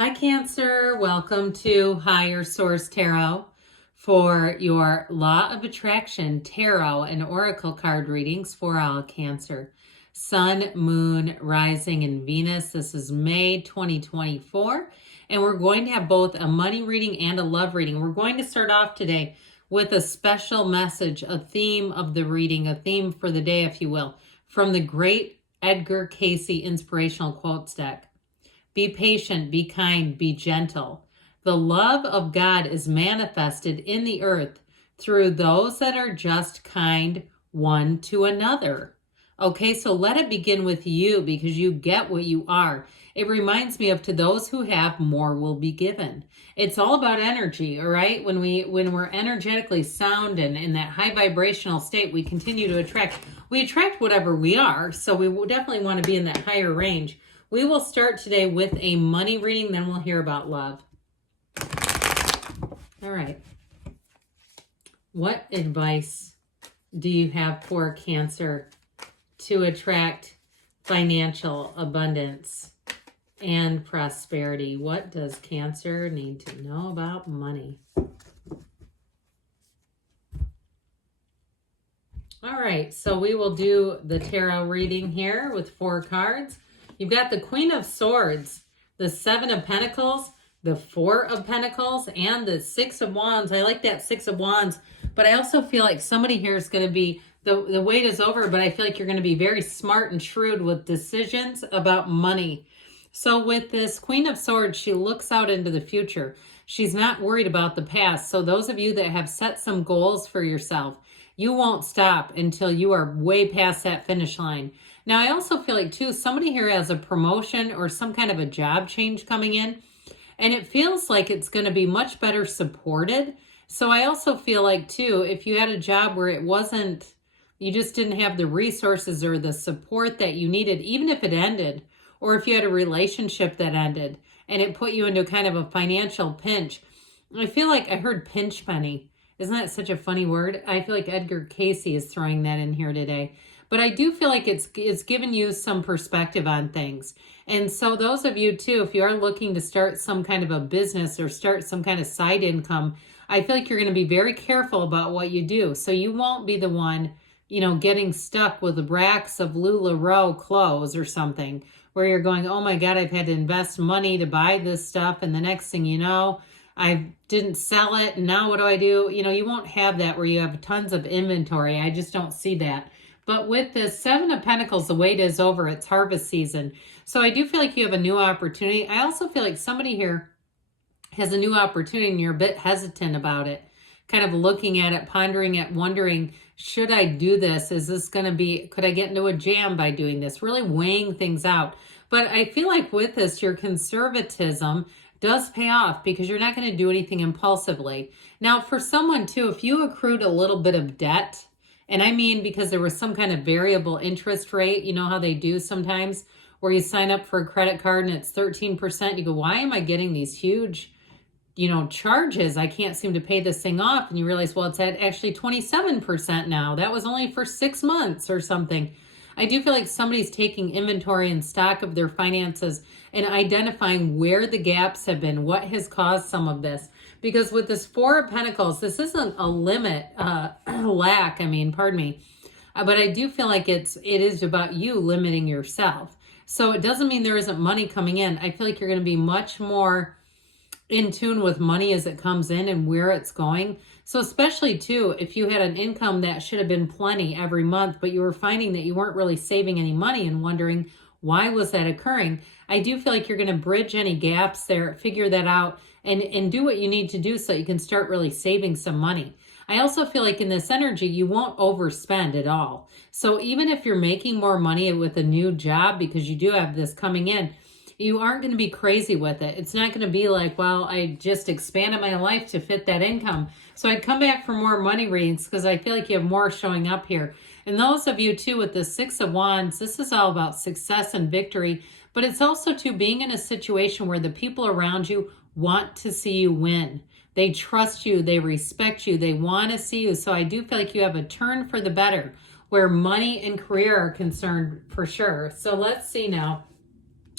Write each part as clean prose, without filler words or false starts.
Hi, Cancer. Welcome to Higher Source Tarot for your Law of Attraction Tarot and Oracle card readings for all Cancer. Sun, Moon, Rising, and Venus. This is May 2024, and we're going to have both a money reading and a love reading. We're going to start off today with a special message, a theme of the reading, a theme for the day, if you will, from the great Edgar Cayce Inspirational Quotes deck. Be patient, be kind, be gentle. The love of God is manifested in the earth through those that are just kind one to another. Okay, so let it begin with you because you get what you are. It reminds me of to those who have, more will be given. It's all about energy, all right? When we're energetically sound and in that high vibrational state, we continue to attract. We attract whatever we are, so we definitely want to be in that higher range. We will start today with a money reading, then we'll hear about love. All right. What advice do you have for Cancer to attract financial abundance and prosperity? What does Cancer need to know about money? All right, so we will do the tarot reading here with 4 cards. You've got the Queen of Swords, the 7 of Pentacles, the 4 of Pentacles, and the 6 of Wands. I like that 6 of Wands, but I also feel like somebody here is going to be, the wait is over, but I feel like you're going to be very smart and shrewd with decisions about money. So with this Queen of Swords, she looks out into the future. She's not worried about the past. So those of you that have set some goals for yourself, you won't stop until you are way past that finish line. Now, I also feel like, too, somebody here has a promotion or some kind of a job change coming in, and it feels like it's going to be much better supported. So I also feel like, too, if you had a job where it wasn't, you just didn't have the resources or the support that you needed, even if it ended, or if you had a relationship that ended and it put you into kind of a financial pinch. I feel like I heard pinch penny. Isn't that such a funny word? I feel like Edgar Cayce is throwing that in here today. But I do feel like it's given you some perspective on things. And so those of you too, if you are looking to start some kind of a business or start some kind of side income, I feel like you're going to be very careful about what you do. So you won't be the one, getting stuck with the racks of LuLaRoe clothes or something where you're going, oh my God, I've had to invest money to buy this stuff. And the next thing you know, I didn't sell it. And now what do I do? You won't have that where you have tons of inventory. I just don't see that. But with the 7 of Pentacles, the wait is over. It's harvest season. So I do feel like you have a new opportunity. I also feel like somebody here has a new opportunity and you're a bit hesitant about it. Kind of looking at it, pondering it, wondering, should I do this? Is this going to be, could I get into a jam by doing this? Really weighing things out. But I feel like with this, your conservatism does pay off because you're not going to do anything impulsively. Now, for someone too, if you accrued a little bit of debt, and I mean because there was some kind of variable interest rate, you know how they do sometimes, where you sign up for a credit card and it's 13%. You go, why am I getting these huge, charges? I can't seem to pay this thing off. And you realize, well, it's at actually 27% now. That was only for 6 months or something. I do feel like somebody's taking inventory and stock of their finances and identifying where the gaps have been, what has caused some of this. Because with this 4 of Pentacles, this isn't a limit, lack, pardon me. But I do feel like it is about you limiting yourself. So it doesn't mean there isn't money coming in. I feel like you're going to be much more in tune with money as it comes in and where it's going. So especially too, if you had an income that should have been plenty every month, but you were finding that you weren't really saving any money and wondering why was that occurring, I do feel like you're going to bridge any gaps there, figure that out, and do what you need to do so you can start really saving some money. I also feel like in this energy, you won't overspend at all. So even if you're making more money with a new job, because you do have this coming in, you aren't going to be crazy with it. It's not going to be like, well, I just expanded my life to fit that income. So I'd come back for more money readings because I feel like you have more showing up here. And those of you too with the 6 of Wands, this is all about success and victory, but it's also too being in a situation where the people around you want to see you win. They trust you, they respect you, they want to see you. So I do feel like you have a turn for the better where money and career are concerned for sure. So let's see now.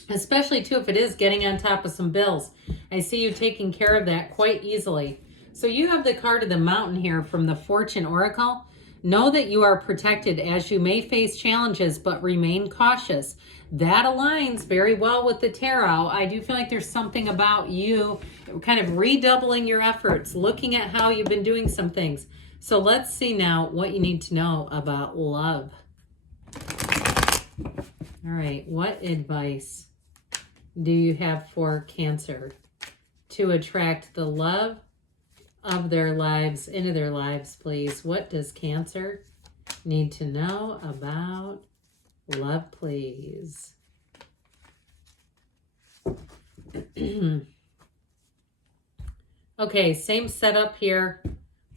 especially too if it is getting on top of some bills. I see you taking care of that quite easily. So you have the card of the Mountain here from the Fortune Oracle. Know that you are protected as you may face challenges, but remain cautious. That aligns very well with the tarot. I do feel like there's something about you kind of redoubling your efforts, looking at how you've been doing some things. So let's see now what you need to know about love. All right, what advice do you have for Cancer to attract the love of their lives into their lives, please? What does Cancer need to know about love, please? Okay, same setup here.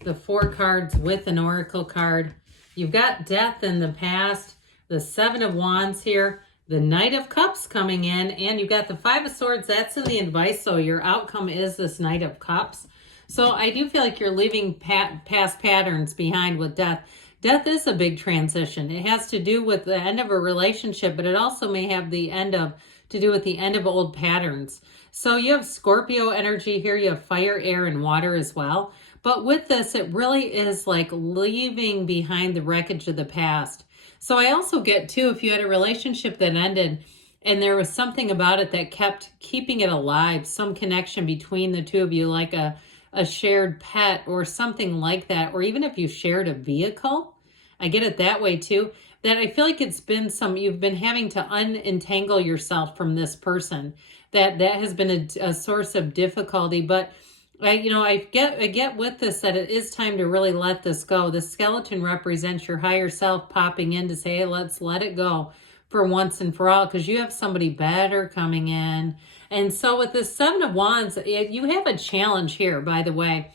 The 4 cards with an oracle card. You've got death in the past, the 7 of Wands here, the Knight of Cups coming in, and you've got the 5 of Swords. That's in the advice, so your outcome is this Knight of Cups. So I do feel like you're leaving past patterns behind with death. Death is a big transition. It has to do with the end of a relationship, but it also may have to do with the end of old patterns. So you have Scorpio energy here. You have fire, air, and water as well. But with this, it really is like leaving behind the wreckage of the past. So I also get too, if you had a relationship that ended and there was something about it that kept keeping it alive, some connection between the two of you, like a shared pet or something like that, or even if you shared a vehicle, I get it that way too, that I feel like it's been you've been having to unentangle yourself from this person, that has been a source of difficulty. But I get with this that it is time to really let this go. The skeleton represents your higher self popping in to say, hey, let's let it go for once and for all, because you have somebody better coming in. And so with the 7 of Wands, you have a challenge here, by the way.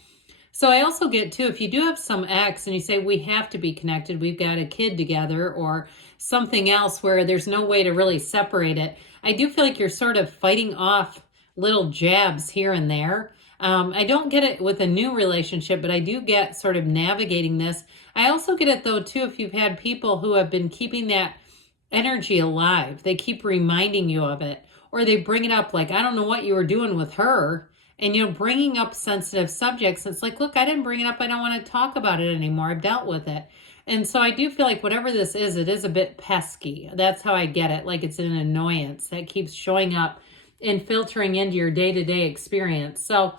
So I also get too, if you do have some ex and you say, we have to be connected, we've got a kid together or something else where there's no way to really separate it, I do feel like you're sort of fighting off little jabs here and there. I don't get it with a new relationship, but I do get sort of navigating this. I also get it though too, if you've had people who have been keeping that energy alive, they keep reminding you of it, or they bring it up like, I don't know what you were doing with her, and bringing up sensitive subjects. It's like, look, I didn't bring it up. I don't want to talk about it anymore. I've dealt with it. And so I do feel like whatever this is, it is a bit pesky. That's how I get it. Like it's an annoyance that keeps showing up and filtering into your day-to-day experience. So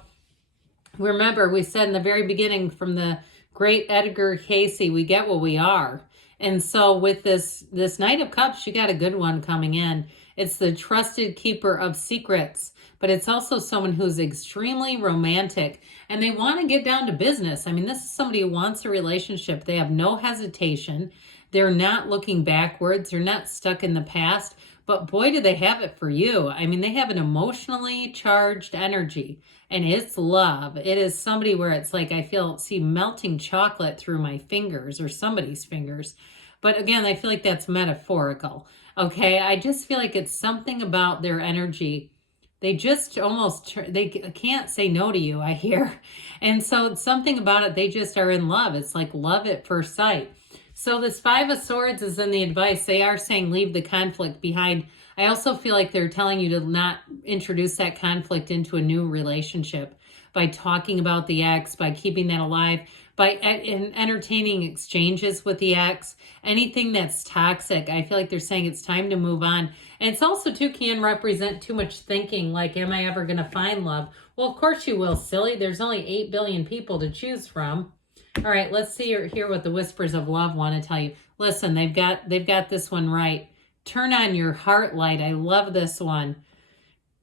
remember, we said in the very beginning from the great Edgar Cayce, we get what we are. And so with this Knight of Cups, you got a good one coming in. It's the trusted keeper of secrets, but it's also someone who's extremely romantic and they want to get down to business. I mean, this is somebody who wants a relationship. They have no hesitation. They're not looking backwards. They're not stuck in the past, but boy, do they have it for you. I mean, they have an emotionally charged energy and it's love. It is somebody where it's like, I see melting chocolate through my fingers or somebody's fingers. But again, I feel like that's metaphorical. Okay, I just feel like it's something about their energy. They just they can't say no to you, I hear. And so it's something about it, they just are in love. It's like love at first sight. So this 5 of Swords is in the advice. They are saying leave the conflict behind. I also feel like they're telling you to not introduce that conflict into a new relationship by talking about the ex, by keeping that alive, by entertaining exchanges with the ex, anything that's toxic. I feel like they're saying it's time to move on. And it's also too can represent too much thinking, like, am I ever going to find love? Well, of course you will, silly. There's only 8 billion people to choose from. All right, let's hear what the Whispers of Love want to tell you. Listen, they've got this one right. Turn on your heart light. I love this one.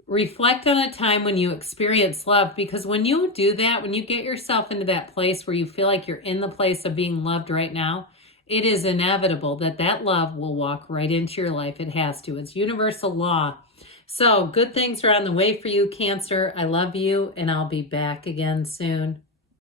Reflect on a time when you experience love, because when you do that, when you get yourself into that place where you feel like you're in the place of being loved right now, it is inevitable that love will walk right into your life. It has to. It's universal law. So good things are on the way for you, Cancer. I love you, and I'll be back again soon.